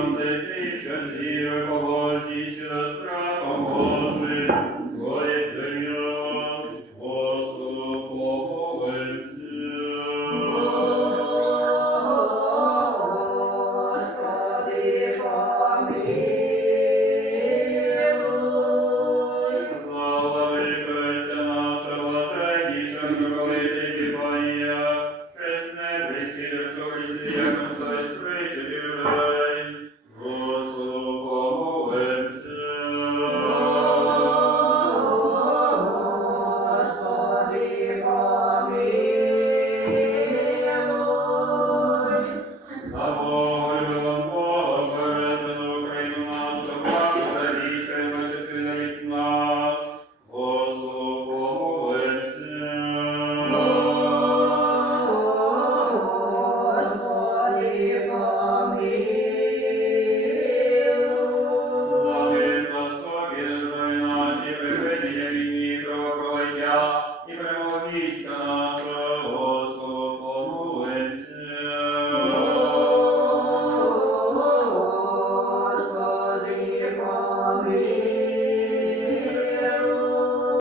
ти, що зіри положіся на страхом Божий, горить до Amen.